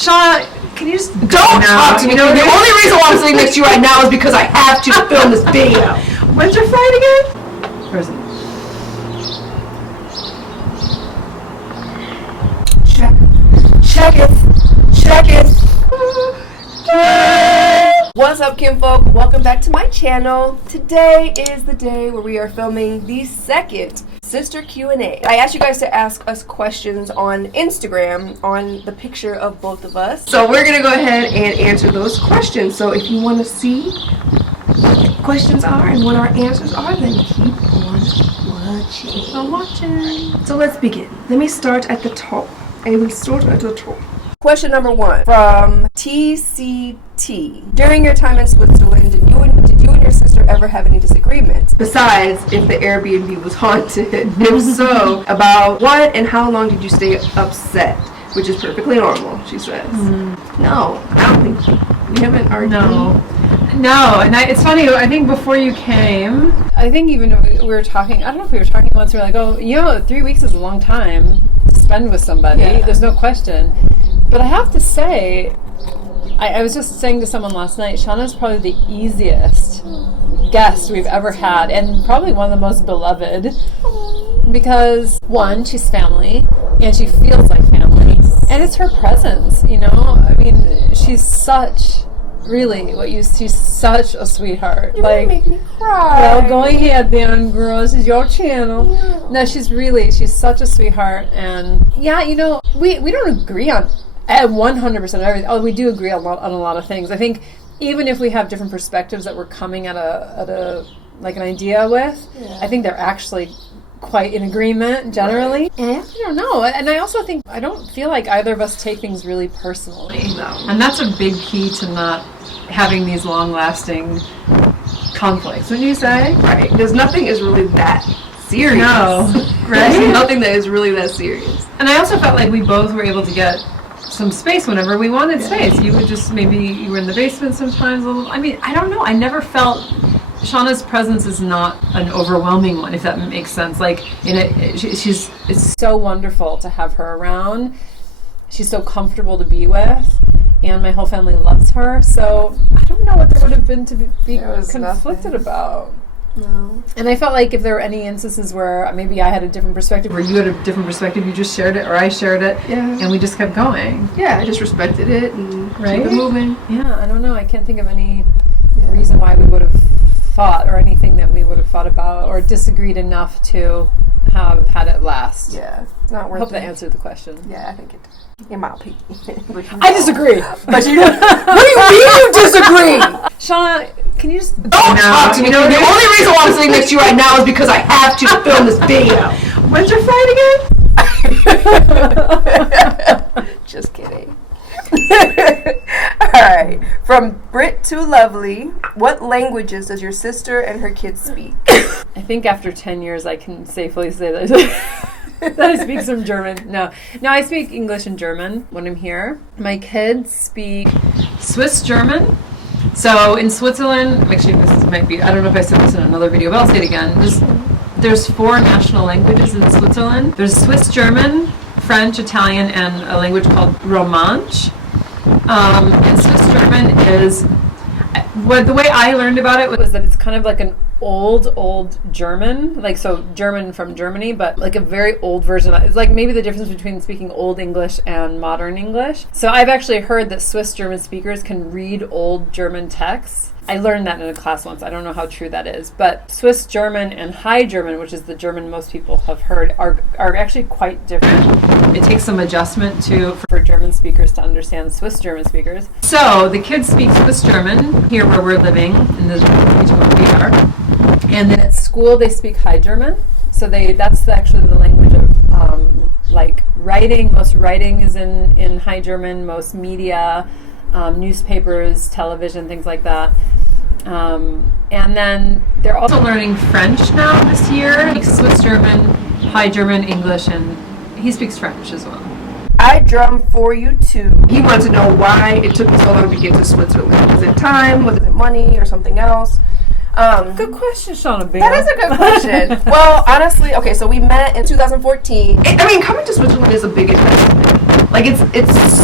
Shauna, can you just don't talk to me? The only reason why I'm sitting next to you right now is because I have to film this video. When's your flight again? Where is it? Check it. What's up, kinfolk? Welcome back to my channel. Today is the day where we are filming the second sister Q&A. I asked you guys to ask us questions on Instagram on the picture of both of us. So we're gonna go ahead and answer those questions. So if you want to see what the questions are and what our answers are, then keep on watching. So let's begin. Let me start at the top. I will start at the top. Question number 1 from TCT. During your time in Switzerland, did you and your sister ever have any disagreements? Besides, if the Airbnb was haunted, if so, about what and how long did you stay upset? Which is perfectly normal, she says. No, I don't think so. We haven't argued. No, and it's funny, I think before you came, I think even we were talking, I don't know if we were talking once, we were like, oh, 3 weeks is a long time to spend with somebody. Yeah. There's no question. But I have to say, I was just saying to someone last night, Shauna's probably the easiest guest we've ever had, and probably one of the most beloved, because one, she's family, and she feels like family, and it's her presence, I mean, she's such, she's such a sweetheart. You're gonna make me cry. Well, go ahead then, girl, this is your channel. Yeah. No, she's such a sweetheart, and yeah, we don't agree on 100% of everything. Oh, we do agree on a lot of things. I think even if we have different perspectives that we're coming at a like an idea with, I think they're actually quite in agreement generally. Right. And I don't know. And I also think I don't feel like either of us take things really personally. No. And that's a big key to not having these long-lasting conflicts. Wouldn't you say? Right. Because nothing is really that serious. No. Right? There's nothing that is really that serious. And I also felt like we both were able to get some space whenever we wanted space. You would just, maybe you were in the basement sometimes a little. I mean, I don't know. I never felt Shauna's presence is not an overwhelming one, if that makes sense. Like, it's so wonderful to have her around. She's so comfortable to be with, and my whole family loves her. So I don't know what there would have been to be conflicted about. No. And I felt like if there were any instances where maybe I had a different perspective or you had a different perspective, you just shared it or I shared it, and we just kept going. Yeah, I just respected it and keep it moving. Yeah, I don't know. I can't think of any reason why we would have fought or anything that we would have fought about or disagreed enough to have had it last. Yeah, it's not worth it. I hope that answered the question. Yeah, I think it did. In my opinion. I disagree. But you don't. What do you mean you disagree? Shauna, can you just don't talk to me? The only reason why I'm sitting next to you right now is because I have to film this video. When's your flight again? Just kidding. Alright. From Brit to Lovely, what languages does your sister and her kids speak? I think after 10 years I can safely say that that I speak some German. No, I speak English and German when I'm here. My kids speak Swiss German. So in Switzerland, actually this might be, I don't know if I said this in another video, but I'll say it again. There's 4 national languages in Switzerland. There's Swiss German, French, Italian, and a language called Romansh. And Swiss German is, the way I learned about it was that it's kind of like an old German, like so German from Germany, but like a very old version of it. It's like maybe the difference between speaking Old English and modern English. So I've actually heard that Swiss German speakers can read old German texts. I learned that in a class once. I don't know how true that is, but Swiss German and High German, which is the German most people have heard, are actually quite different. It takes some adjustment for German speakers to understand Swiss German speakers. So the kids speak Swiss German here where we're living in the region where we are. And then at school they speak High German. So that's actually the language of like writing. Most writing is in High German. Most media, newspapers, television, things like that. And then they're also learning French now this year. He speaks Swiss German, High German, English, and he speaks French as well. I drum for you too. He wanted to know why it took me so long to get to Switzerland. Was it time? Was it money or something else? Good question, ShannaMarieB. That is a good question. Well, honestly, okay, so we met in 2014. I mean, coming to Switzerland is a big investment. Like it's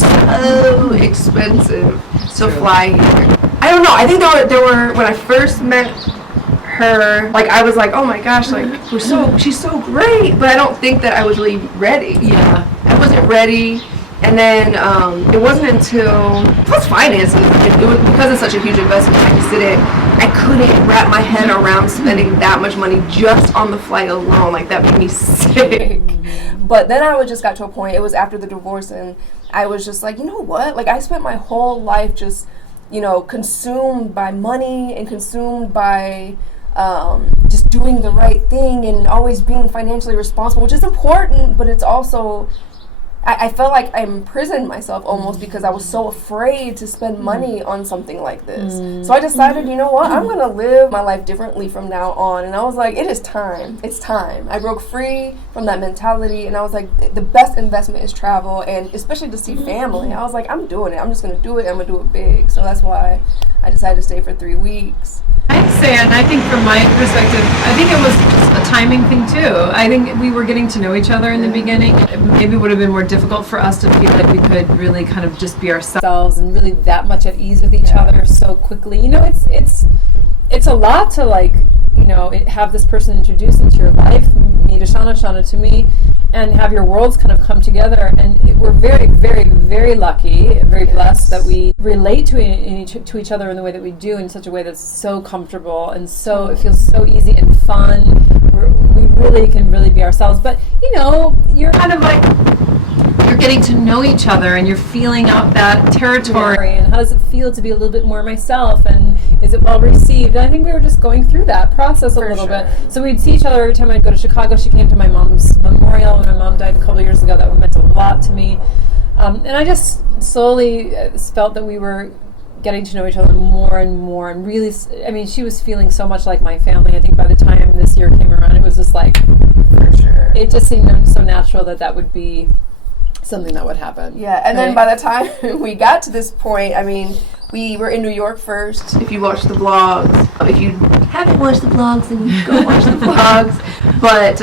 so expensive to fly here. I don't know. I think there were when I first met her, like I was like, oh my gosh, like she's so great, but I don't think that I was really ready. Yeah, I wasn't ready. And then it wasn't until, plus finances, it was because it's such a huge investment, I couldn't wrap my head around spending that much money just on the flight alone. Like, that made me sick. But then I just got to a point, it was after the divorce, and I was just like, you know what? Like, I spent my whole life just, you know, consumed by money and consumed by just doing the right thing and always being financially responsible, which is important, but it's also... I felt like I imprisoned myself almost because I was so afraid to spend money on something like this. So I decided, you know what, I'm going to live my life differently from now on. And I was like, it is time. It's time. I broke free from that mentality, and I was like, the best investment is travel, and especially to see family. I was like, I'm doing it. I'm just going to do it. I'm going to do it big. So that's why I decided to stay for 3 weeks. I'd say, and I think from my perspective, I think it was just a timing thing too. I think we were getting to know each other in the beginning. Maybe it would have been more difficult for us to feel like we could really kind of just be ourselves and really that much at ease with each other so quickly. You know, it's a lot to, like, you know, have this person introduced into your life, me to Shanna, Shanna to me, and have your worlds kind of come together. And we're very, very, very lucky, very blessed that we relate to each other in the way that we do, in such a way that's so comfortable and so it feels so easy and fun. We really can be ourselves. But, you know, you're kind of like, you're getting to know each other and you're feeling out that territory, and how does it feel to be a little bit more myself, and is it well received? And I think we were just going through that process a little bit. So we'd see each other every time I'd go to Chicago. She came to my mom's memorial when my mom died a couple years ago. That meant a lot to me. And I just slowly felt that we were getting to know each other more and more, and really, I mean, she was feeling so much like my family. I think by the time this year came around, it was just like, for sure, it just seemed so natural that would be something that would happen. Yeah, and then by the time we got to this point, I mean, we were in New York first. If you watch the vlogs, if you haven't watched the vlogs, then you go watch the vlogs. But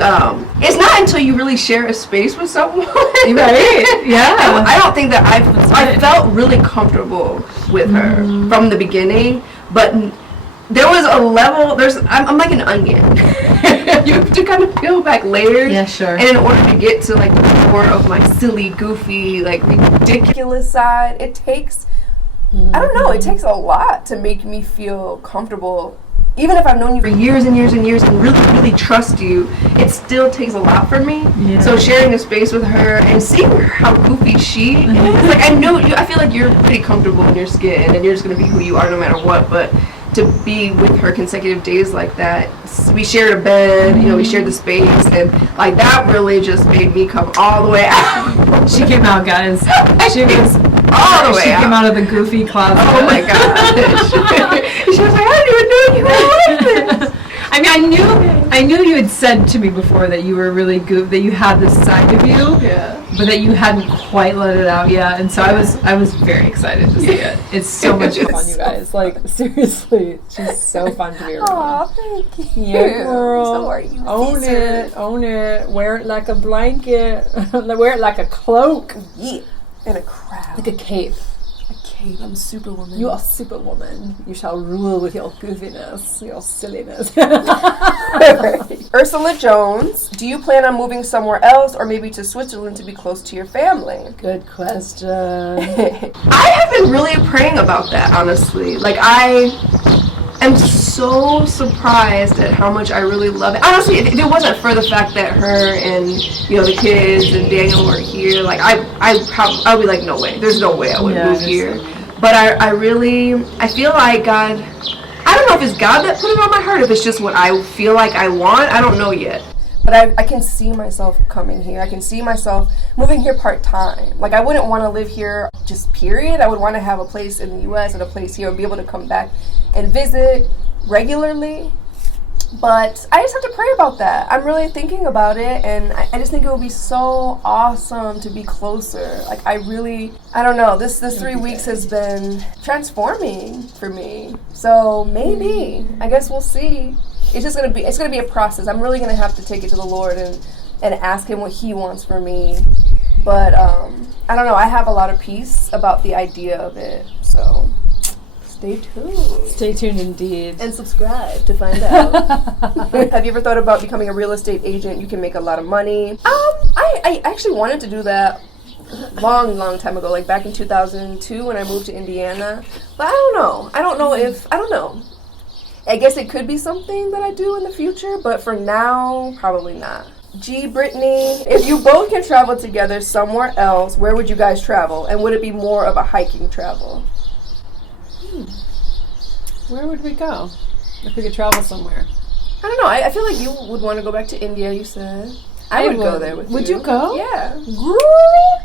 it's not until you really share a space with someone, right? Yeah. I don't think that I felt really comfortable with her from the beginning, but there was a level. I'm like an onion. You have to kind of peel back layers. Yeah, sure. And in order to get to like the core of my silly, goofy, like ridiculous side, it takes. I don't know. It takes a lot to make me feel comfortable. Even if I've known you for years and years and years and really, really trust you, it still takes a lot for me. Yeah. So sharing a space with her and seeing how goofy she is, like I feel like you're pretty comfortable in your skin and you're just going to be who you are no matter what. But to be with her consecutive days like that, we shared a bed, you know, we shared the space, and like that really just made me come all the way out. She came out, guys. She was all the way out. She came out of the goofy closet. Oh my gosh. She was like, I didn't even know you were like this. I mean, I knew you had said to me before that you were really that you had this side of you, but that you hadn't quite let it out yet. And so I was very excited to see it. It's so much fun, you guys. Like, seriously, it's just so fun to be around. Aw, thank you. Yeah, girl. So are you. Own it. Wear it like a blanket. Wear it like a cloak. Yeah, in a crowd. Like a cape. I'm Superwoman. You are Superwoman. You shall rule with your goofiness, your silliness. Ursula Jones, do you plan on moving somewhere else or maybe to Switzerland to be close to your family? Good question. I have been really praying about that, honestly. Like, I am so surprised at how much I really love it. Honestly, if it wasn't for the fact that her and, you know, the kids and Daniel were here, like, I'd be like, no way. There's no way I would move here. But I feel like God, I don't know if it's God that put it on my heart, if it's just what I feel like I want. I don't know yet. But I can see myself coming here. I can see myself moving here part-time. Like, I wouldn't want to live here just period. I would want to have a place in the U.S. and a place here and be able to come back and visit regularly. But I just have to pray about that. I'm really thinking about it, and I just think it would be so awesome to be closer. Like, I don't know, this 3 weeks has been transforming for me. So maybe, I guess we'll see. It's gonna be a process. I'm really gonna have to take it to the Lord and ask him what he wants for me But I don't know. I have a lot of peace about the idea of it. So stay tuned. Stay tuned indeed. And subscribe to find out. Have you ever thought about becoming a real estate agent? You can make a lot of money. I actually wanted to do that long time ago, like back in 2002 when I moved to Indiana. But I don't know. I don't know. I guess it could be something that I do in the future, but for now, probably not. G. Brittany, if you both can travel together somewhere else, where would you guys travel? And would it be more of a hiking travel? Where would we go if we could travel somewhere? I don't know. I feel like you would want to go back to India, you said. I would go there with you. Would you go? Yeah.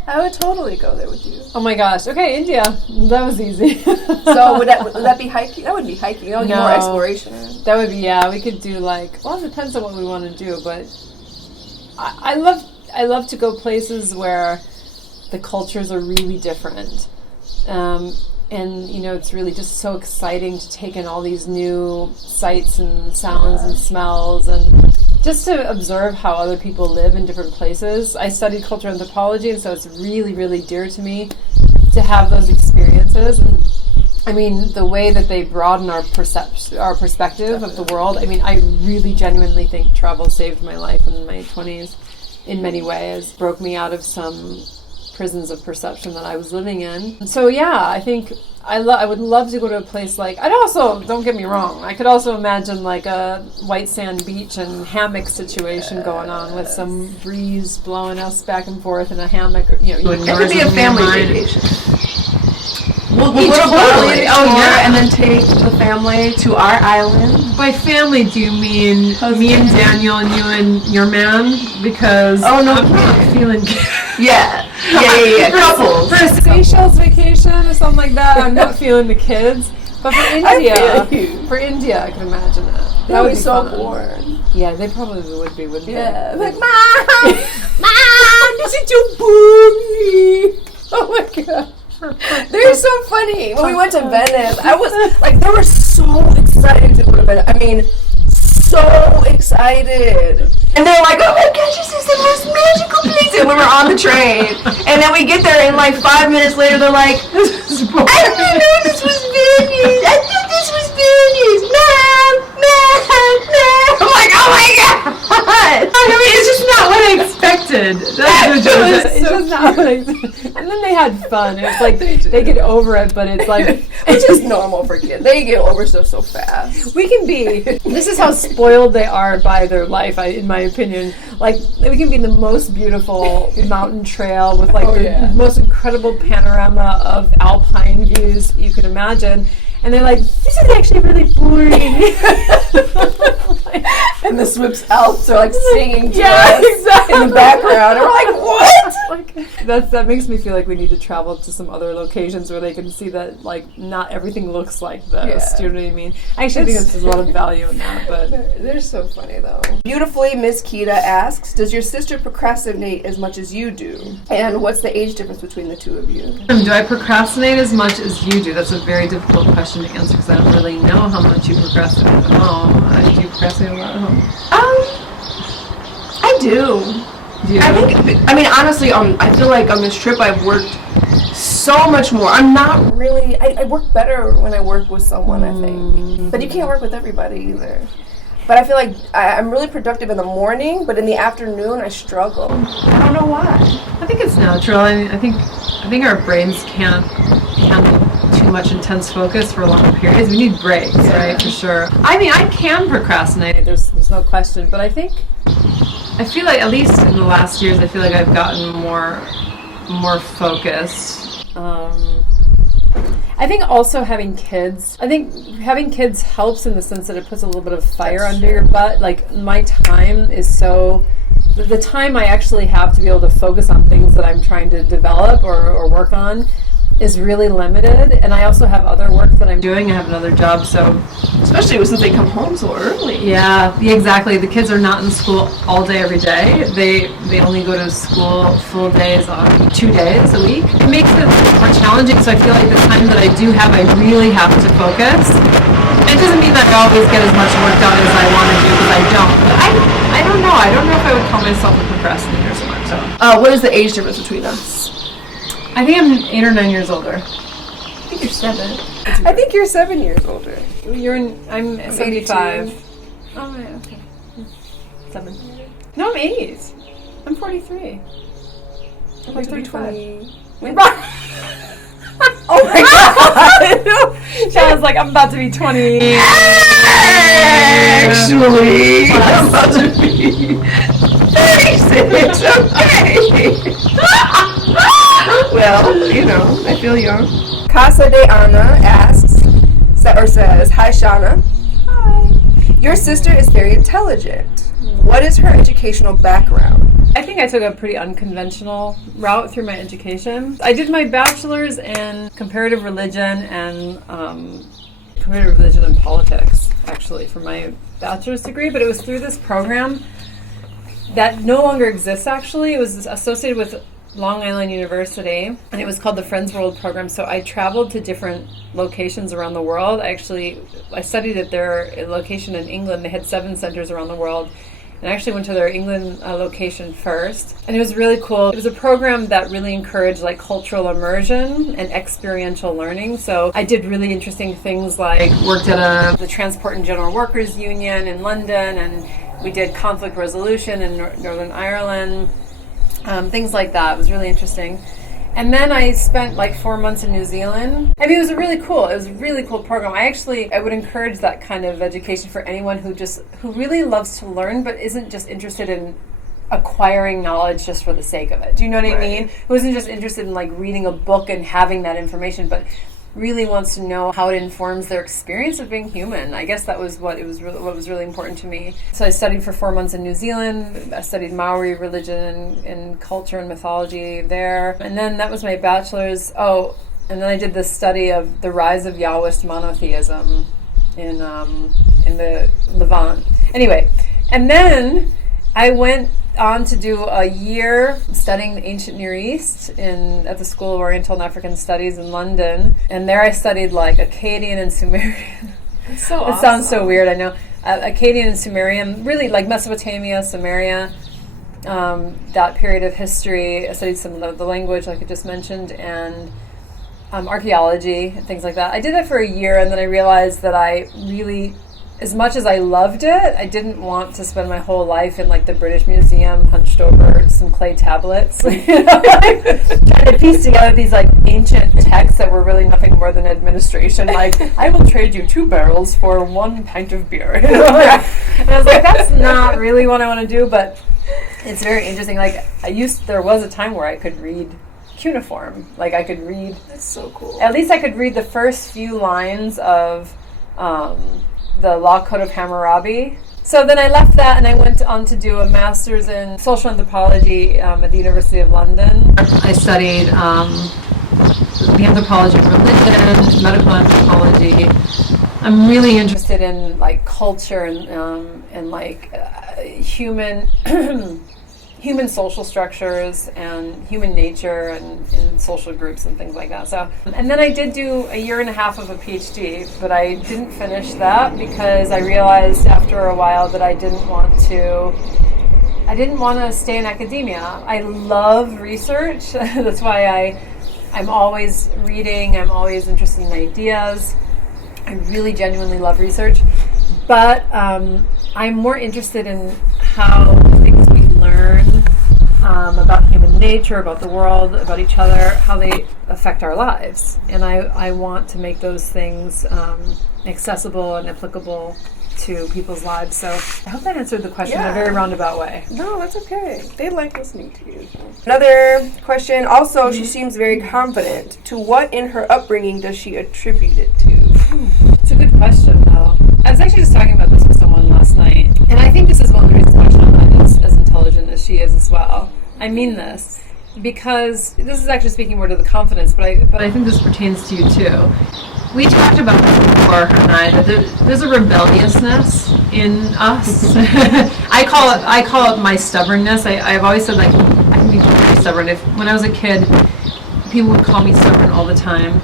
I would totally go there with you. Oh my gosh. Okay, India. That was easy. So would that be hiking? That would be hiking. That would be more exploration. That would be, yeah. We could do like, well, it depends on what we want to do, but I love to go places where the cultures are really different. And, you know, it's really just so exciting to take in all these new sights and sounds and smells and just to observe how other people live in different places. I studied cultural anthropology, and so it's really, really dear to me to have those experiences. And I mean, the way that they broaden our perspective of the world. I mean, I really genuinely think travel saved my life in my 20s in many ways. Broke me out of some prisons of perception that I was living in. So yeah, I think I would love to go to a place like, I'd also, don't get me wrong, I could also imagine like a white sand beach and hammock situation going on with some breeze blowing us back and forth in a hammock. Or, you know, it could be a family vacation. We'll go to Bali, and then take the family to our island. By family, do you mean me and Daniel and you and your man? Because I'm not feeling Yeah. For a Seychelles vacation or something like that, I'm not feeling the kids. But for India, I can imagine that. That would be so boring. Yeah, they probably would be, wouldn't they? Yeah, like, Mom, this is too boring. Oh my god. They're so funny. When we went to Venice, I was like, they were so excited to go to Venice. I mean, so excited. And they're like, oh my gosh, this is the most magical place. And we were on the train. And then we get there, and like 5 minutes later, they're like, I didn't know this was Venice. I thought this was Venice. Mom. I'm like, oh my god. I mean, it's just not what I expected. It's just not what I expected. And then they had fun. It's like they get over it, but it's like it's just normal for kids. They get over stuff so fast. We can be. This is how spoiled they are by their life, in my opinion. Like, we can be in the most beautiful mountain trail with like the most incredible panorama of alpine views you could imagine. And they're like, this is actually really boring. And the Swiss Alps are like singing to us exactly. in the background. And we're like, what? That makes me feel like we need to travel to some other locations where they can see that like not everything looks like this. Yeah. Do you know what I mean? I actually think there's a lot of value in that. But they're so funny though. Beautifully, Miss Kita asks, does your sister procrastinate as much as you do? And what's the age difference between the two of you? Do I procrastinate as much as you do? That's a very difficult question to answer because I don't really know how much you procrastinate at home. Do you procrastinate a lot at home? I do. I mean, honestly, I feel like on this trip I've worked so much more. I'm not really, I work better when I work with someone, I think. But you can't work with everybody either. But I feel like I'm really productive in the morning, but in the afternoon I struggle. I don't know why. I think it's natural. I think our brains can't handle too much intense focus for long periods. We need breaks, right? For sure. I mean, I can procrastinate. There's no question. But I feel like at least in the last years, I feel like I've gotten more focused. I think also having kids helps in the sense that it puts a little bit of fire under your butt. Like, my time is so, the time I actually have to be able to focus on things that I'm trying to develop or work on is really limited. And I also have other work that I'm doing. I have another job, so. Especially since they come home so early. Yeah, exactly. The kids are not in school all day, every day. They only go to school full days on 2 days a week. It makes it more challenging, so I feel like the time that I do have, I really have to focus. It doesn't mean that I always get as much work done as I want to do, because I don't. But I don't know. I don't know if I would call myself a procrastinator so much. So, what is the age difference between us? I think I'm 8 or 9 years older. I think you're 7. I think you're 7 years older. I'm 75. Oh, right, okay. 7. No, I'm 8. I'm 43. I'm like 35. Oh my god! Shannon's like, I'm about to be 20. Actually, I'm about to be 36. Okay. Well, you know, I feel young. Casa de Ana asks, or says, "Hi, Shanna. Hi. Your sister is very intelligent. What is her educational background?" I think I took a pretty unconventional route through my education. I did my bachelor's in comparative religion and politics, actually, for my bachelor's degree, but it was through this program that no longer exists, actually. It was associated with Long Island University, and it was called the Friends World Program. So I traveled to different locations around the world. I studied at their location in England. They had 7 centers around the world. And I actually went to their England location first. And it was really cool. It was a program that really encouraged like cultural immersion and experiential learning. So I did really interesting things like worked at the Transport and General Workers Union in London, and we did conflict resolution in Northern Ireland, things like that. It was really interesting. And then I spent like 4 months in New Zealand. I mean, it was a really cool program. I would encourage that kind of education for anyone who really loves to learn, but isn't just interested in acquiring knowledge just for the sake of it. Do you know what I mean? Who isn't just interested in like reading a book and having that information, but really wants to know how it informs their experience of being human. I guess that was what was really important to me. So I studied for 4 months in New Zealand. I studied Maori religion and culture and mythology there. And then that was my bachelor's. Oh, and then I did this study of the rise of Yahwist monotheism in the Levant. Anyway, and then I went on to do a year studying the ancient Near East at the School of Oriental and African Studies in London, and there I studied like Akkadian and Sumerian. That's so awesome. It sounds so weird, I know. Akkadian and Sumerian, really like Mesopotamia, Samaria, that period of history. I studied some of the language, like I just mentioned, and archaeology and things like that. I did that for a year, and then I realized that I really, as much as I loved it, I didn't want to spend my whole life in like the British Museum hunched over some clay tablets, trying to piece together these like ancient texts that were really nothing more than administration. Like, I will trade you 2 barrels for 1 pint of beer. And I was like, that's not really what I want to do, but it's very interesting. Like, there was a time where I could read cuneiform. Like, I could read. That's so cool. At least I could read the first few lines of the Law Code of Hammurabi. So then I left that and I went on to do a master's in social anthropology at the University of London. I studied the anthropology of religion, medical anthropology. I'm really interested in like culture and like human human social structures and human nature and social groups and things like that. So, and then I did do a year and a half of a PhD, but I didn't finish that because I realized after a while that I didn't want to stay in academia. I love research. That's why I'm always reading. I'm always interested in ideas. I really genuinely love research, but I'm more interested in how things we learn about human nature, about the world, about each other, how they affect our lives. And I want to make those things accessible and applicable to people's lives. So I hope that answered the question in a very roundabout way. No, that's okay. They like listening to you. Another question. Also, she seems very confident. To what in her upbringing does she attribute it to? It's a good question, though. I was actually just talking about this with someone last night, and I think this is one of the reasons why Shanna is as intelligent as she is as well. I mean this because this is actually speaking more to the confidence, but I think this pertains to you too. We talked about this before, her and I, that there's a rebelliousness in us. I call it my stubbornness. I've always said like I can be very stubborn. When I was a kid, people would call me stubborn all the time.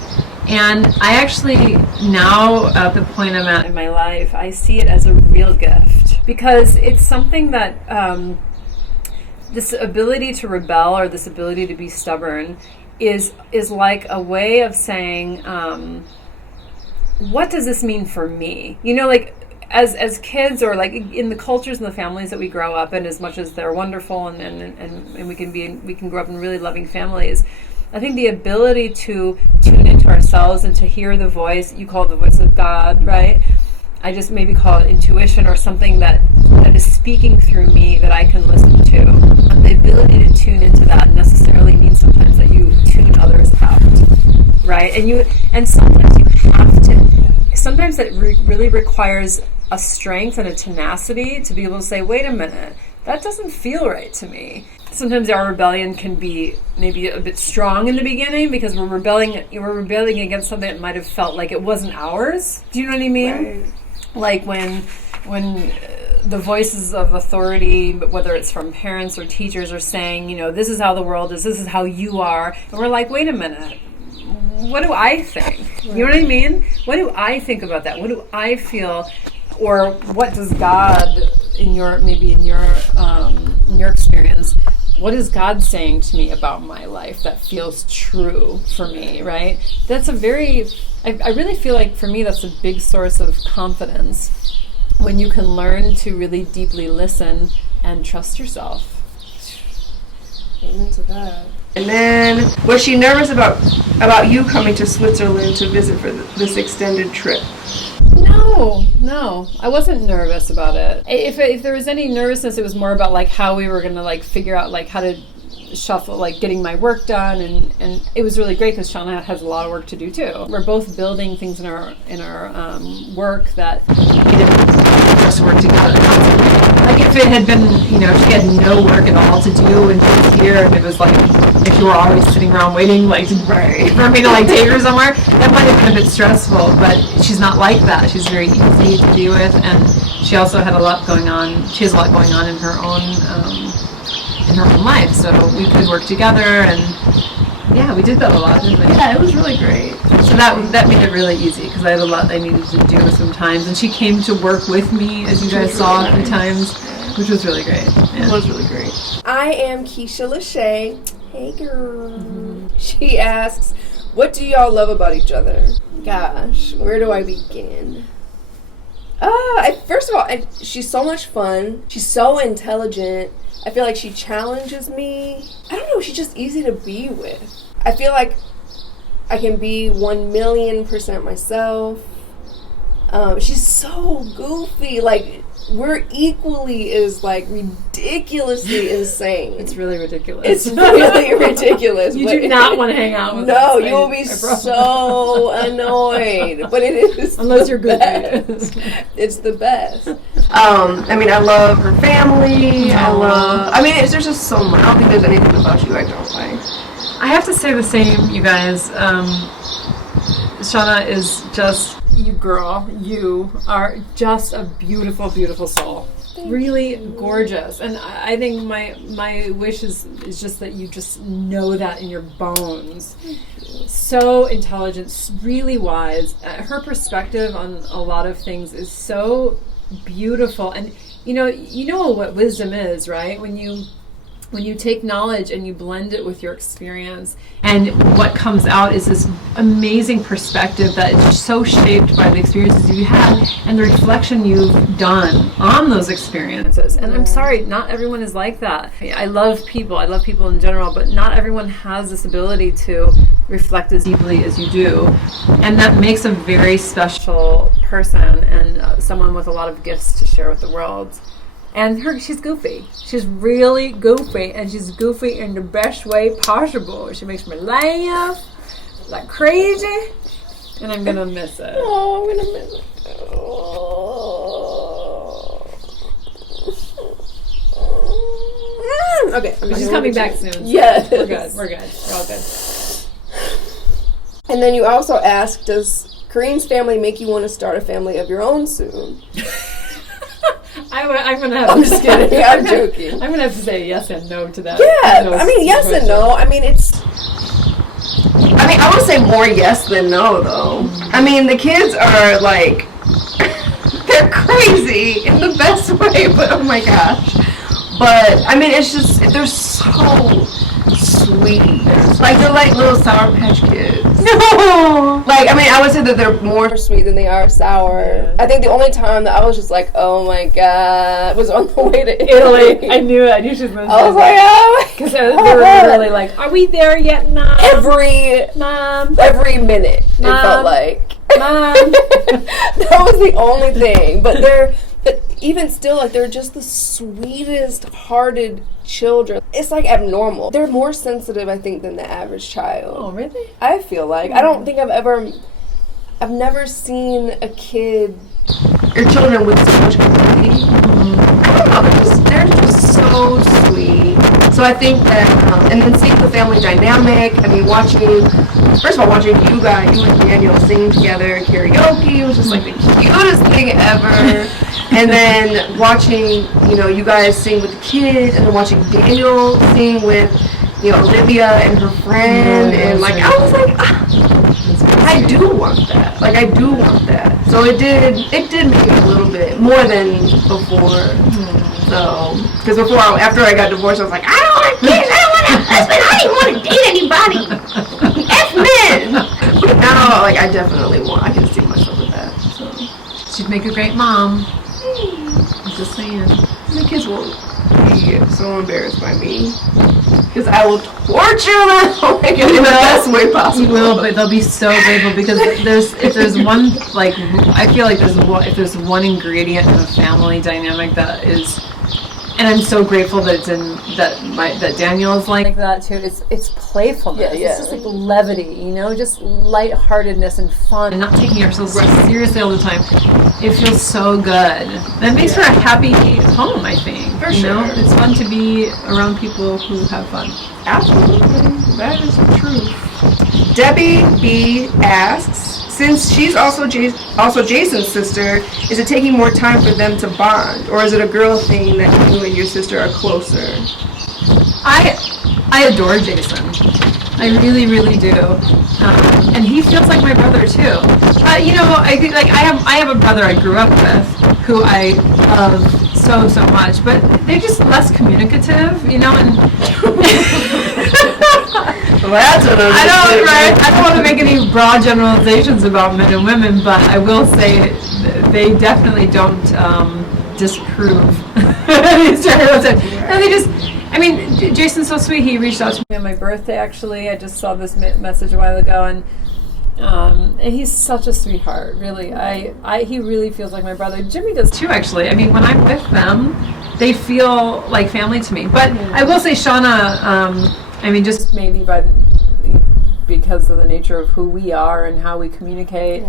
And I actually, now at the point I'm at in my life, I see it as a real gift because it's something that this ability to rebel or this ability to be stubborn is like a way of saying, what does this mean for me? You know, like as kids, or like in the cultures and the families that we grow up in, as much as they're wonderful and we can grow up in really loving families, I think the ability to tune into ourselves and to hear the voice, you call it the voice of God, right? I just maybe call it intuition, or something that is speaking through me that I can listen to. And the ability to tune into that necessarily means sometimes that you tune others out, right? And sometimes you have to. Sometimes it really requires a strength and a tenacity to be able to say, wait a minute, that doesn't feel right to me. Sometimes our rebellion can be maybe a bit strong in the beginning because we're rebelling against something that might have felt like it wasn't ours. Do you know what I mean? Right. Like when the voices of authority, whether it's from parents or teachers, are saying, you know, this is how the world is, this is how you are, and we're like, wait a minute, what do I think? You know what I mean? What do I think about that? What do I feel? Or what does God, in your experience, what is God saying to me about my life that feels true for me, right? That's I really feel like for me that's a big source of confidence, when you can learn to really deeply listen and trust yourself. Amen to that. And then, was she nervous about you coming to Switzerland to visit for this extended trip? No, I wasn't nervous about it. If there was any nervousness, it was more about like how we were gonna like figure out like how to shuffle, like getting my work done, and it was really great because Shanna has a lot of work to do too. We're both building things in our work that needed us to work together. Like if it had been, you know, if she had no work at all to do and she was here, and it was like if you were always sitting around waiting like for me to like take her somewhere, that might have been a bit stressful. But she's not like that. She's very easy to be with, and she also had a lot going on. She has a lot going on in her own life, so we could work together, and yeah, we did that a lot, didn't we? Yeah, it was really great. So that made it really easy because I had a lot I needed to do sometimes, and she came to work with me, as you guys saw a few times, which was really great. Yeah. It was really great. I am Keisha Lachey. Hey girl. Mm-hmm. She asks, what do y'all love about each other? Gosh, where do I begin? First of all, she's so much fun. She's so intelligent. I feel like she challenges me. I don't know, she's just easy to be with. I feel like I can be 1,000,000% myself. She's so goofy. Like, we're equally as, like, ridiculously insane. It's really ridiculous. It's really ridiculous. You do not want to hang out with us. No, you will be so annoyed. But it is unless you're good. It's the best. I mean, I love her family. There's just so much. I don't think there's anything about you I don't like. I have to say the same, you guys. Shanna is just, you girl, you are just a beautiful, beautiful soul. Really gorgeous. And I think my wish is just that you just know that in your bones. So intelligent, really wise. Her perspective on a lot of things is so beautiful. And you know what wisdom is, right? When you take knowledge and you blend it with your experience, and what comes out is this amazing perspective that is so shaped by the experiences you had and the reflection you've done on those experiences. And I'm sorry, not everyone is like that. I love people in general, but not everyone has this ability to reflect as deeply as you do. And that makes a very special person and someone with a lot of gifts to share with the world. And she's goofy. She's really goofy, and she's goofy in the best way possible. She makes me laugh like crazy, and I'm gonna miss it. Oh, I'm gonna miss it. Oh. Okay, she's coming back soon. Yes, we're good. We're all good. And then you also asked, does Kareem's family make you want to start a family of your own soon? I'm gonna have. I'm just kidding. I'm joking. I'm gonna have to say yes and no to that. Yeah, yes and no. I would say more yes than no, though. I mean, the kids are they're crazy in the best way. But oh my gosh. But I mean, it's just they're so sweet. Like they're like little Sour Patch Kids. No. Like I mean, I would say that they're more sweet than they are sour. Yeah. I think the only time that I was just like, oh my god, was on the way to Italy. I knew it. I knew she was going to say I was like, oh, because they were literally like, "Are we there yet, Mom? Mom, every minute Mom. it felt like. Mom." That was the only thing. But even still, like they're just the sweetest hearted children. It's like abnormal. They're more sensitive, I think, than the average child. Oh, really? I feel like I don't think I've never seen a kid or children with so much empathy. I don't know. They're just so sweet. So I think that, and then seeing the family dynamic. I mean, first of all, watching you and Daniel sing together karaoke was just like the cutest thing ever. And then watching, you guys sing with the kids, and then watching Daniel sing with, Olivia and her friend, and like I was like, I do want that. Like I do want that. So it did make it a little bit more than before. So, because after I got divorced, I was like, I don't want kids, I don't want a husband, I don't even want to date anybody. F men. But now, like I can see myself with that. So She'd make a great mom. I'm just saying. the kids will be so embarrassed by me. Because I will torture them in the best way possible. You will, but they'll be so grateful because if there's one, like, I feel like if there's one ingredient in a family dynamic that is, and I'm so grateful that it's in that Daniel is like that too. It's playfulness. Yeah. It's just like levity, just lightheartedness and fun, and not taking ourselves seriously all the time. It feels so good. That makes for a happy home, I think. For sure. It's fun to be around people who have fun. Absolutely. That is the truth. Debbie B asks, since she's also Jason's sister, is it taking more time for them to bond? Or is it a girl thing that you and your sister are closer? I adore Jason. I really, really do. And he feels like my brother too. I think like I have a brother I grew up with who I love so much, but they're just less communicative, and Well, that's what I don't want to make any broad generalizations about men and women, but I will say they definitely don't disprove these stereotypes. No, they just. I mean, Jason's so sweet. He reached out to me on my birthday. Actually, I just saw this message a while ago, and he's such a sweetheart. Really, he really feels like my brother. Jimmy does too. Actually, I mean, when I'm with them, they feel like family to me. But I will say, Shanna. I mean, just maybe because of the nature of who we are and how we communicate,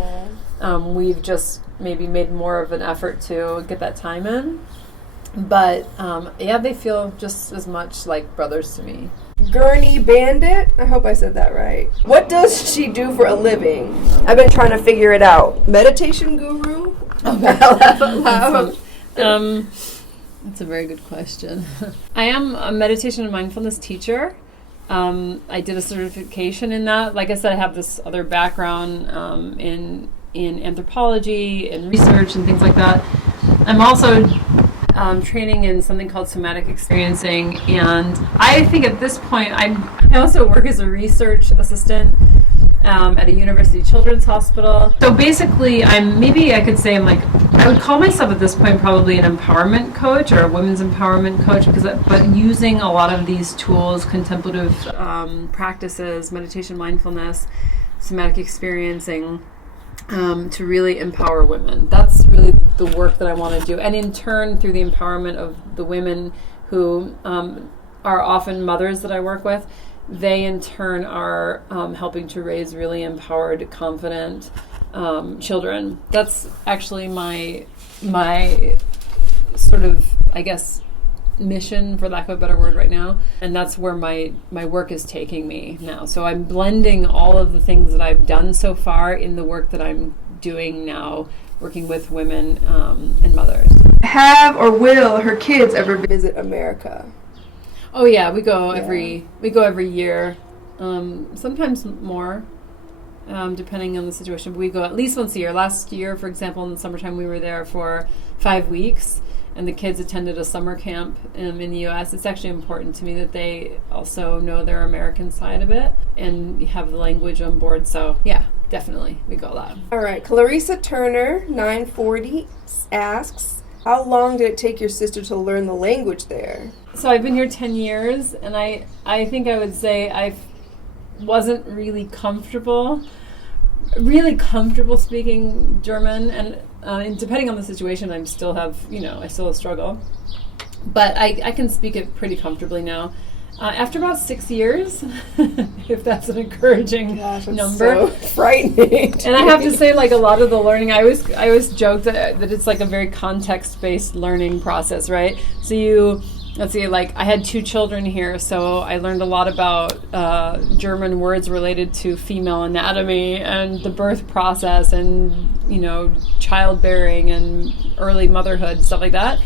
we've just maybe made more of an effort to get that time in. But, they feel just as much like brothers to me. Gurney Bandit, I hope I said that right. What does she do for a living? I've been trying to figure it out. Meditation guru? That's a very good question. I am a meditation and mindfulness teacher. I did a certification in that. Like I said, I have this other background in anthropology and research and things like that. I'm also training in something called somatic experiencing, and I think at this point I also work as a research assistant at a university children's hospital. So basically I would call myself at this point probably an empowerment coach or a women's empowerment coach, but using a lot of these tools, contemplative practices, meditation, mindfulness, somatic experiencing, to really empower women. That's really the work that I want to do. And in turn, through the empowerment of the women who are often mothers that I work with, they in turn are helping to raise really empowered, confident children. That's actually my sort of, I guess, mission, for lack of a better word, right now, and that's where my work is taking me now. So I'm blending all of the things that I've done so far in the work that I'm doing now, working with women and mothers. Have or will her kids ever visit America? Oh yeah, we go every year, sometimes more, depending on the situation. But we go at least once a year. Last year, for example, in the summertime, we were there for 5 weeks. and the kids attended a summer camp in the U.S., it's actually important to me that they also know their American side of it and have the language on board. So yeah, definitely, we go that. All right, Clarissa Turner, 940, asks, how long did it take your sister to learn the language there? So I've been here 10 years, and I think I would say I wasn't really comfortable speaking German, and depending on the situation, I still have struggle. But I can speak it pretty comfortably now. After about 6 years, if that's an encouraging number. So frightening. And I have to say, like, a lot of the learning, I always joke that it's like a very context-based learning process, right? So let's see, like, I had 2 children here, so I learned a lot about German words related to female anatomy and the birth process and, childbearing and early motherhood, stuff like that.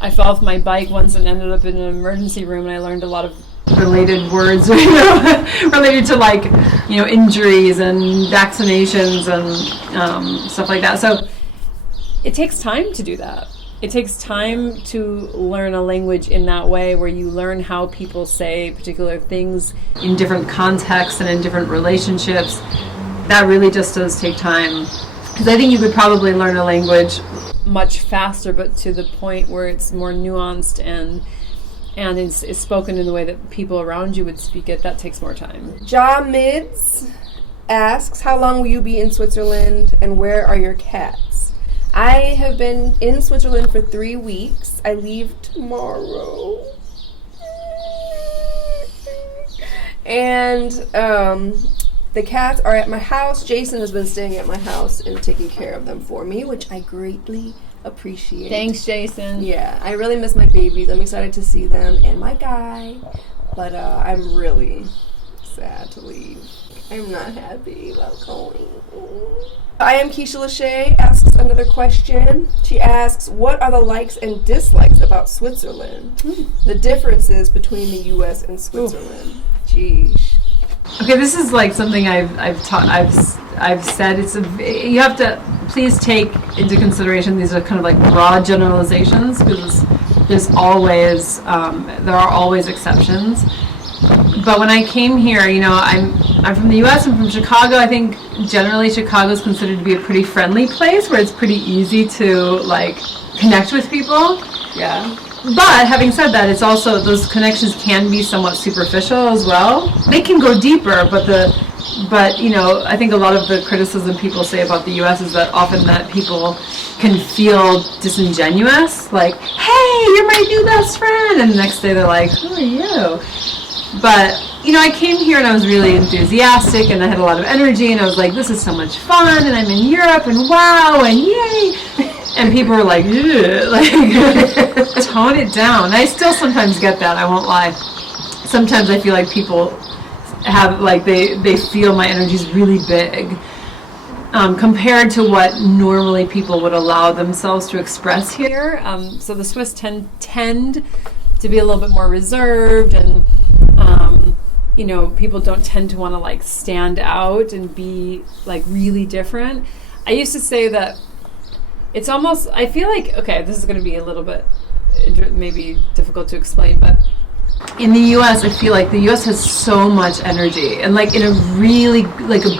I fell off my bike once and ended up in an emergency room, and I learned a lot of related words, related to, like, injuries and vaccinations and stuff like that. So it takes time to do that. It takes time to learn a language in that way, where you learn how people say particular things in different contexts and in different relationships. That really just does take time. Because I think you could probably learn a language much faster, but to the point where it's more nuanced and is spoken in the way that people around you would speak it, that takes more time. Ja Mids asks, how long will you be in Switzerland and where are your cats? I have been in Switzerland for 3 weeks. I leave tomorrow. And the cats are at my house. Jason has been staying at my house and taking care of them for me, which I greatly appreciate. Thanks, Jason. Yeah, I really miss my babies. I'm excited to see them and my guy. But I'm really sad to leave. I'm not happy about going. I am Keisha Lachey asks another question. She asks, what are the likes and dislikes about Switzerland? The differences between the U.S. and Switzerland. Jeez. Okay, this is like something I've said. You have to please take into consideration these are kind of like broad generalizations, because there are always exceptions. But when I came here, I'm from the U.S. I'm from Chicago. I think generally Chicago is considered to be a pretty friendly place where it's pretty easy to like connect with people. Yeah. But having said that, it's also, those connections can be somewhat superficial as well. They can go deeper, but I think a lot of the criticism people say about the U.S. is that often that people can feel disingenuous, like, hey, you're my new best friend, and the next day they're like, who are you? But, I came here and I was really enthusiastic and I had a lot of energy and I was like, this is so much fun, and I'm in Europe and wow and yay. And people were like, tone it down. I still sometimes get that, I won't lie. Sometimes I feel like people have, like, they feel my energy is really big compared to what normally people would allow themselves to express here. So the Swiss tend to be a little bit more reserved, and people don't tend to want to like stand out and be like really different. I used to say that it's almost, I feel like, okay, this is going to be a little bit maybe difficult to explain, but in the U.S., I feel like the U.S. has so much energy, and like in a really, like it's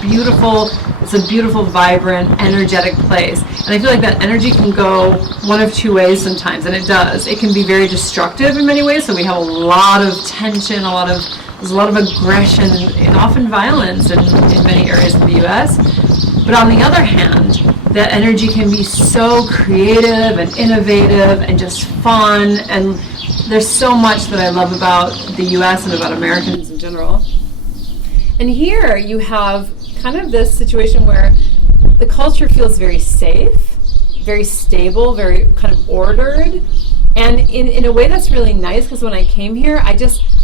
a beautiful, vibrant, energetic place. And I feel like that energy can go one of 2 ways sometimes, and it does. It can be very destructive in many ways, so we have a lot of tension, there's a lot of aggression and often violence in many areas of the U.S. But on the other hand, that energy can be so creative and innovative and just fun, and there's so much that I love about the U.S. and about Americans in general. And here you have kind of this situation where the culture feels very safe, very stable, very kind of ordered, and in a way that's really nice, because when I came here, I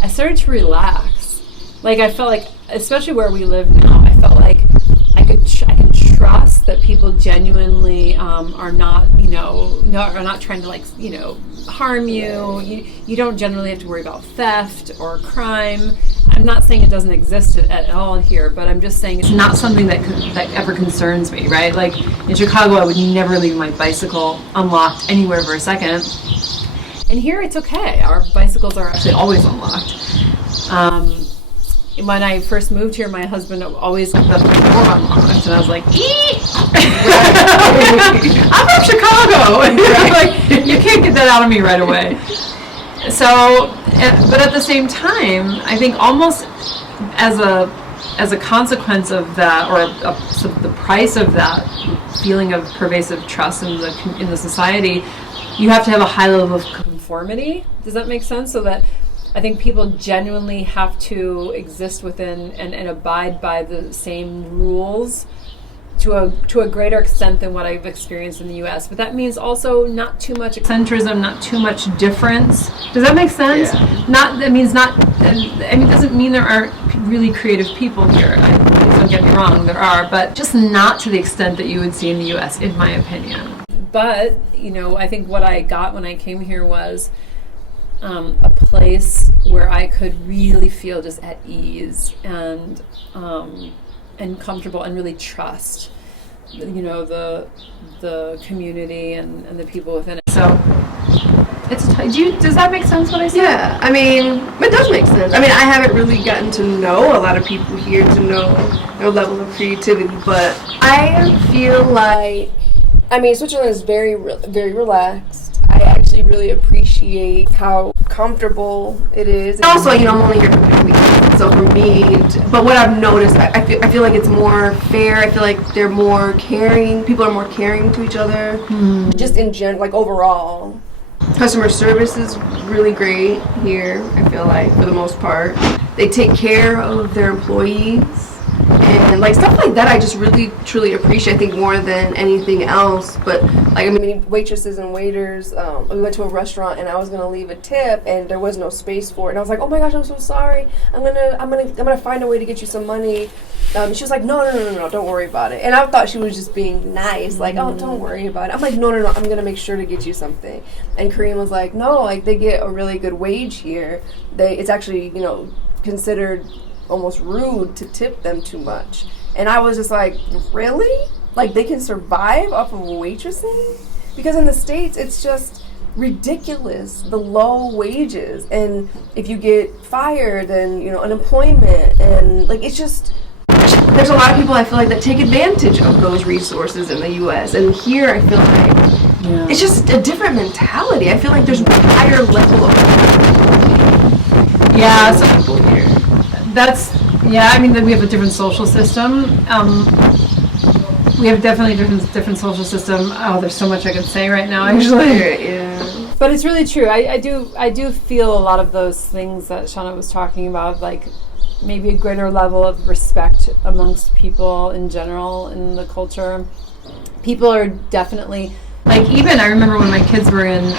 started to relax. Like, I felt like, especially where we live now, I felt like I can trust that people genuinely are not, are not trying to, like, harm you. You don't generally have to worry about theft or crime. I'm not saying it doesn't exist at all here, but I'm just saying it's not something that ever concerns me, right? Like in Chicago, I would never leave my bicycle unlocked anywhere for a second. And here it's okay. Our bicycles are actually always unlocked. When I first moved here, my husband always left the door unlocked, and I was like, "Eee!" I'm from Chicago, and I'm like, you can't get that out of me right away. So, but at the same time, I think almost as a consequence of that, or the price of that feeling of pervasive trust in the society, you have to have a high level of conformity. Does that make sense? So that I think people genuinely have to exist within and abide by the same rules to a greater extent than what I've experienced in the U.S. But that means also not too much eccentricism, not too much difference. Does that make sense? Yeah. It doesn't mean there aren't really creative people here. Don't get me wrong, there are, but just not to the extent that you would see in the U.S., in my opinion. But, I think what I got when I came here was a place where I could really feel just at ease and comfortable and really trust, the community and the people within it. So does that make sense what I said? Yeah, it does make sense. I haven't really gotten to know a lot of people here to know their level of creativity, but I feel like, Switzerland is very, very relaxed. I actually really appreciate how comfortable it is. And also, I'm only here for 2 weeks, so for me, but what I've noticed, I feel like it's more fair. I feel like they're more caring. People are more caring to each other. Just in general, like overall. Customer service is really great here, I feel like, for the most part. They take care of their employees. And stuff like that I just really truly appreciate, I think, more than anything else. But waitresses and waiters, we went to a restaurant and I was gonna leave a tip and there was no space for it, and I was like, oh my gosh, I'm so sorry, I'm gonna find a way to get you some money. She was like, no, don't worry about it. And I thought she was just being nice, like, oh, don't worry about it. I'm like, no, I'm gonna make sure to get you something. And Kareem was like, no, they get a really good wage here. It's actually, considered almost rude to tip them too much. And I was just like, really? They can survive off of waitressing? Because in the States, it's just ridiculous, the low wages. And if you get fired and, unemployment, and it's just, there's a lot of people I feel like that take advantage of those resources in the U.S. And here I feel like it's just a different mentality. I feel like there's a higher level of people here. We have a different social system. We have definitely different social system. Oh, there's so much I could say right now, actually. Yeah. But it's really true. I do feel a lot of those things that Shanna was talking about, like maybe a greater level of respect amongst people in general in the culture. People are definitely, even I remember when my kids were in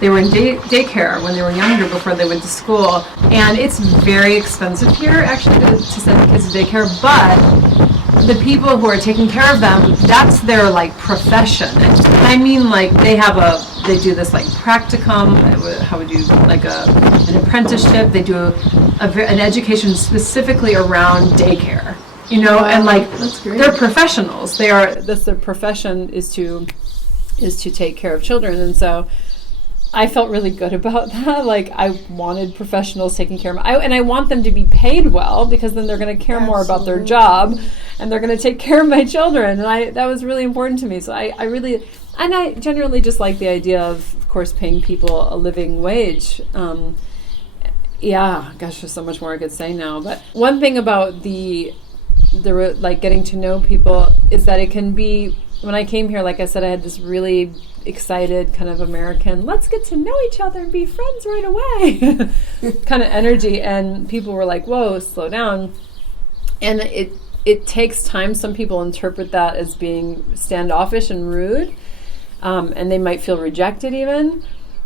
they were in daycare when they were younger, before they went to school. And it's very expensive here, actually, to send the kids to daycare. But the people who are taking care of them, that's their, profession. They do this, practicum, how would you, an apprenticeship. They do an education specifically around daycare, and, that's great. They're professionals. Their profession is to take care of children. And so I felt really good about that. I wanted professionals taking care of me. And I want them to be paid well, because then they're going to care more about their job, and they're going to take care of my children. And that was really important to me. So I generally just like the idea of course, paying people a living wage. There's so much more I could say now. But one thing about the getting to know people is that it can be, when I came here, like I said, I had this really excited kind of American, let's get to know each other and be friends right away kind of energy, and people were like, whoa, slow down. And it takes time. Some people interpret that as being standoffish and rude, and they might feel rejected even.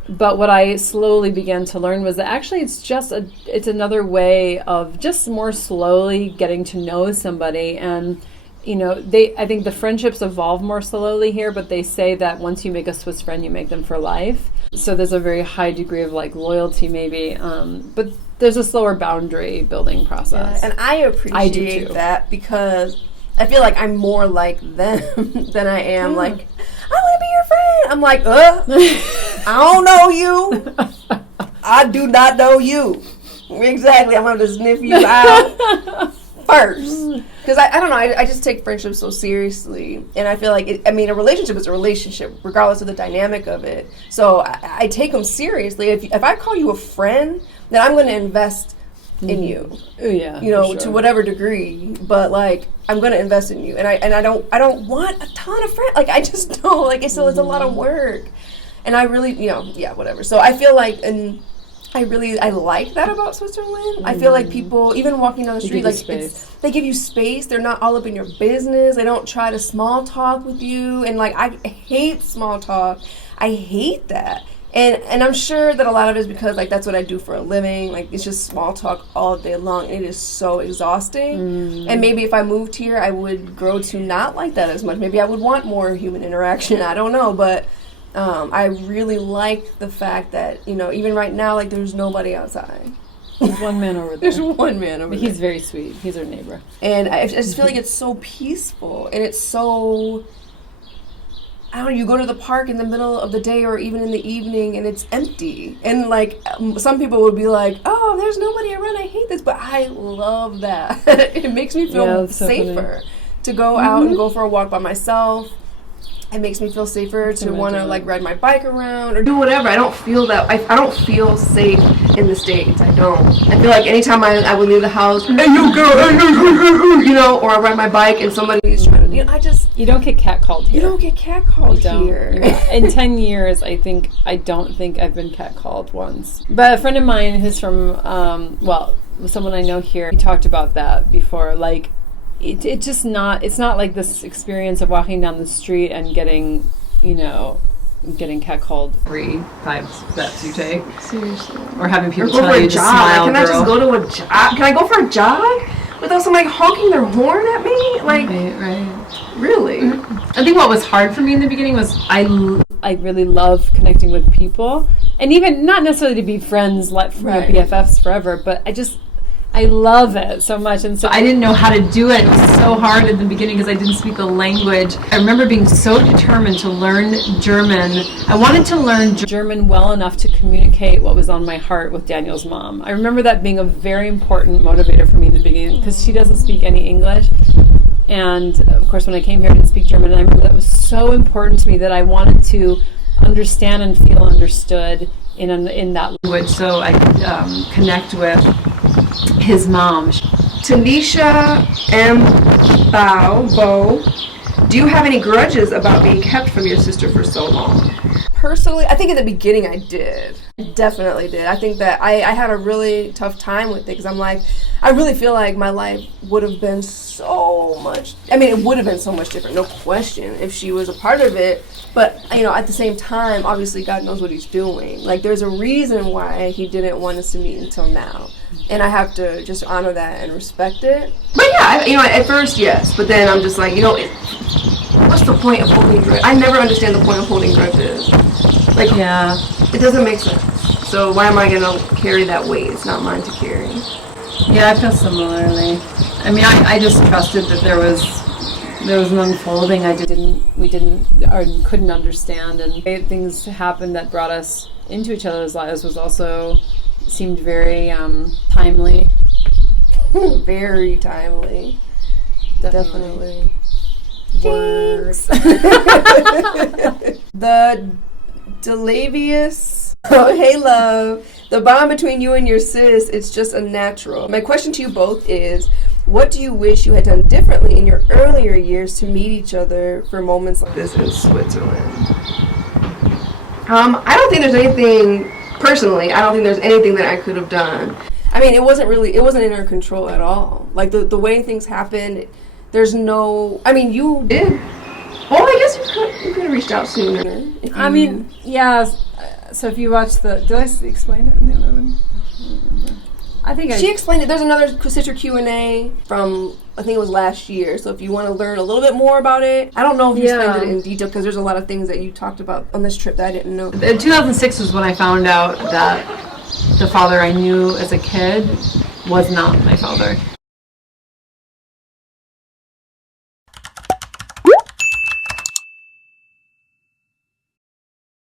But what I slowly began to learn was that actually it's another way of just more slowly getting to know somebody. And you know, I think the friendships evolve more slowly here, but they say that once you make a Swiss friend, you make them for life. So there's a very high degree of like loyalty maybe, but there's a slower boundary building process. Yeah, and I appreciate that because I feel like I'm more like them than I am like, I want to be your friend. I'm like, I don't know you. I do not know you. Exactly. I'm going to sniff you out first. Because I don't know, I just take friendship so seriously. And I feel like, a relationship is a relationship, regardless of the dynamic of it. So I take them seriously. If I call you a friend, then I'm going to invest in you. Yeah, you know, to whatever degree. But like, I'm going to invest in you. And I don't want a ton of friends. Like, I just don't. Like, it's a lot of work. And I really, whatever. So I feel like, and I like that about Switzerland. I feel like people, even walking down the street, like they give you space. They're not all up in your business. They don't try to small talk with you. And like, I hate small talk. I hate that. And I'm sure that a lot of it is because like that's what I do for a living. Like it's just small talk all day long. And it is so exhausting. And maybe if I moved here, I would grow to not like that as much. Maybe I would want more human interaction. I don't know, but. I really like the fact that, you know, even right now, like, there's nobody outside. There's one man over there. There's one man over there. He's very sweet. He's our neighbor. And I just feel like it's so peaceful. And it's so, I don't know, you go to the park in the middle of the day or even in the evening and it's empty. And, like, some people would be like, oh, there's nobody around. I hate this. But I love that. It makes me feel safer to go out and go for a walk by myself. It makes me feel safer to want to like ride my bike around or do whatever. I don't feel that. I don't feel safe in the States. I don't. I feel like anytime I would leave the house, hey you girl, you know, or I ride my bike and somebody's trying to, you know, you don't get catcalled here. You don't get catcalled here. In 10 years, I don't think I've been catcalled once. But a friend of mine who's from, someone I know here, he talked about that before, like. It's not like this experience of walking down the street and getting catcalled 3-5 steps you take. Seriously. Or having people tell you to smile, Can I just go to a jog? Can I go for a jog without somebody honking their horn at me? Like, right. Really? I think what was hard for me in the beginning was I really love connecting with people. And even not necessarily to be friends, like BFFs forever, but I love it so much, and so I didn't know how to do it. It was so hard in the beginning because I didn't speak the language. I remember being so determined to learn German. I wanted to learn German well enough to communicate what was on my heart with Daniel's mom. I remember that being a very important motivator for me in the beginning because she doesn't speak any English. And of course, when I came here, I didn't speak German. And I remember that was so important to me that I wanted to understand and feel understood in that language so I could connect with his mom. Tanisha M. Bo, do you have any grudges about being kept from your sister for so long? Personally, I think in the beginning I did. I definitely did. I think that I had a really tough time with it because I'm like, I really feel like my life would have been so much, it would have been so much different, no question, if she was a part of it. But, you know, at the same time, obviously God knows what he's doing. Like, there's a reason why he didn't want us to meet until now. And I have to just honor that and respect it. But yeah, at first, yes. But then I'm just like, what's the point of holding grudges? I never understand the point of holding grudges. Like, it doesn't make sense. So why am I going to carry that weight? It's not mine to carry. Yeah, I feel similarly. I just trusted that there was an unfolding we couldn't understand, and things happened that brought us into each other's lives seemed very timely. Very timely. Definitely. Words. The Delavius. Oh, hey love. The bond between you and your sis, it's just a natural. My question to you both is, what do you wish you had done differently in your earlier years to meet each other for moments like this in Switzerland? I don't think there's anything, personally, I don't think there's anything that I could have done. It wasn't in our control at all. Like, the way things happened, there's no, you did. Well, I guess you could have reached out sooner. Yeah. So if you watch did I explain it in the other one? I think she explained it. There's another sister Q&A from, I think it was last year. So if you want to learn a little bit more about it, I don't know if you explained it in detail because there's a lot of things that you talked about on this trip that I didn't know. 2006 was when I found out that the father I knew as a kid was not my father.